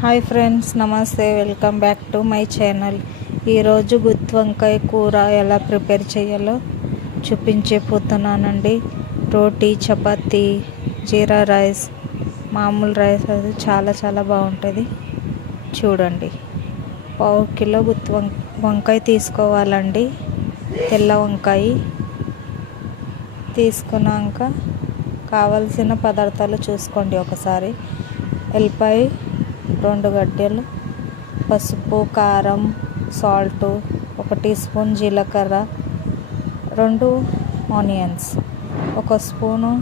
Hi friends, నమస్తే. Welcome back to my channel. ఈరోజు గుత్తి వంకాయ కూర ఎలా ప్రిపేర్ చేయాలో చూపించబోతున్నానండి. రోటీ, చపాతీ, జీరా రైస్, మామూలు రైస్ అది చాలా బాగుంటుంది. చూడండి. పావు కిలో గుత్తి వంకాయ తీసుకోవాలండి. తెల్ల వంకాయ తీసుకున్నాక కావలసిన పదార్థాలు చూసుకోండి ఒకసారి. ఎల్లిపాయ 2 గడ్డలు, పసుపు, కారం, సాల్ట్, 1 టీ స్పూన్ జీలకర్ర, 2 ఆనియన్స్, 1 స్పూను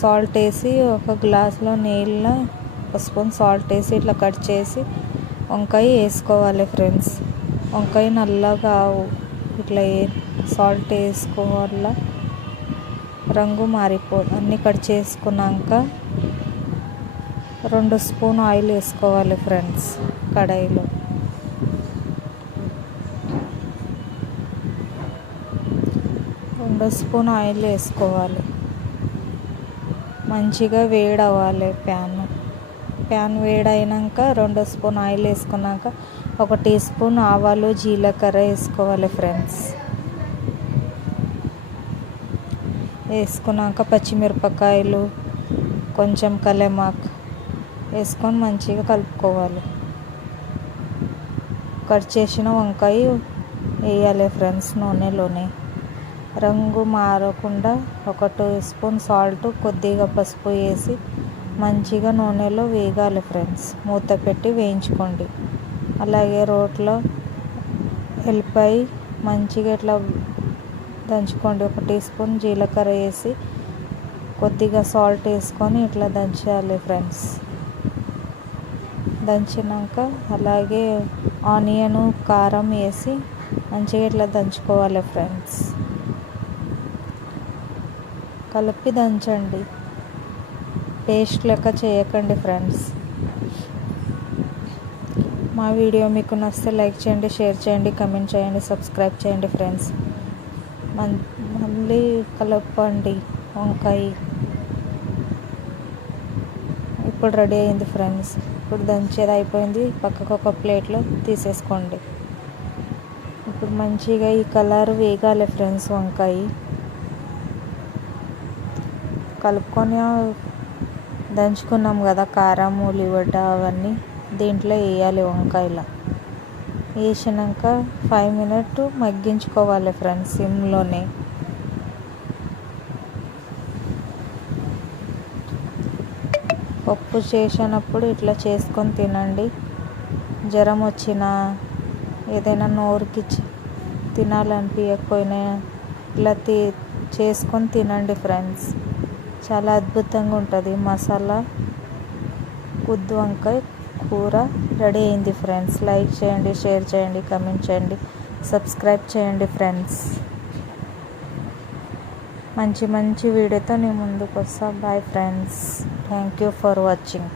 సాల్ట్ వేసి, 1 గ్లాసులో నీళ్ళ 1 స్పూన్ సాల్ట్ వేసి ఇట్లా కట్ చేసి వంకాయ వేసుకోవాలి ఫ్రెండ్స్. వంకాయ నల్లగా ఇట్లా సాల్ట్ వేసుకోవాల, రంగు మారిపోదు. అన్నీ కట్ చేసుకున్నాక 2 స్పూన్ ఆయిల్ వేసుకోవాలి ఫ్రెండ్స్. కడాయిలో 2 స్పూన్ ఆయిల్ వేసుకోవాలి. మంచిగా వేడవ్వాలి ప్యాన్ వేడైనాక 2 స్పూన్ ఆయిల్ వేసుకున్నాక 1 టీ స్పూన్ ఆవాలు, జీలకర్ర వేసుకోవాలి ఫ్రెండ్స్. వేసుకున్నాక పచ్చిమిరపకాయలు, కొంచెం కలెమాకు వేసుకొని మంచిగా కలుపుకోవాలి. కట్ చేసిన వంకాయ వేయాలి ఫ్రెండ్స్ నూనెలోనే. రంగు మారకుండా 1 టీ స్పూన్ సాల్ట్, కొద్దిగా పసుపు వేసి మంచిగా నూనెలో వేగాలి ఫ్రెండ్స్. మూత పెట్టి వేయించుకోండి. అలాగే రోట్లో ఎల్లిపాయ మంచిగా ఇట్లా దంచుకోండి. 1 టీ స్పూన్ జీలకర్ర వేసి కొద్దిగా సాల్ట్ వేసుకొని ఇట్లా దంచాలి ఫ్రెండ్స్. దంచినాక అలాగే ఆనియన్, కారం వేసి మంచిగా ఇట్లా దంచుకోవాలి ఫ్రెండ్స్. కలిపి దంచండి, పేస్ట్ లెక్క చేయకండి ఫ్రెండ్స్. మా వీడియో మీకు నచ్చితే లైక్ చేయండి, షేర్ చేయండి, కమెంట్ చేయండి, సబ్స్క్రైబ్ చేయండి ఫ్రెండ్స్. మళ్ళీ కలపండి వంకాయ. ఇప్పుడు రెడీ అయింది ఫ్రెండ్స్. ఇప్పుడు దంచేది అయిపోయింది. పక్కకు ఒక ప్లేట్లో తీసేసుకోండి. ఇప్పుడు మంచిగా ఈ కలర్ వేగాలి ఫ్రెండ్స్. వంకాయ కలుపుకొని దంచుకున్నాం కదా కారం, ఉల్లిగడ్డ అవన్నీ దీంట్లో వేయాలి. వంకాయలో వేసినాక 5 మినిట్స్ మగ్గించుకోవాలి ఫ్రెండ్స్ సిమ్లోనే. పప్పు చేసినప్పుడు ఇట్లా చేసుకొని తినండి. జ్వరం వచ్చినా, ఏదైనా నోరుకి తినాలనిపించకపోయినా ఇట్లా చేసుకొని తినండి ఫ్రెండ్స్. చాలా అద్భుతంగా ఉంటుంది. మసాలా గుత్తి వంకాయ కూర రెడీ అయింది ఫ్రెండ్స్. లైక్ చేయండి, షేర్ చేయండి, కమెంట్ చేయండి, సబ్స్క్రైబ్ చేయండి ఫ్రెండ్స్. మంచి వీడియోతో నేను ముందుకు వస్తా. Bye friends. Thank you for watching.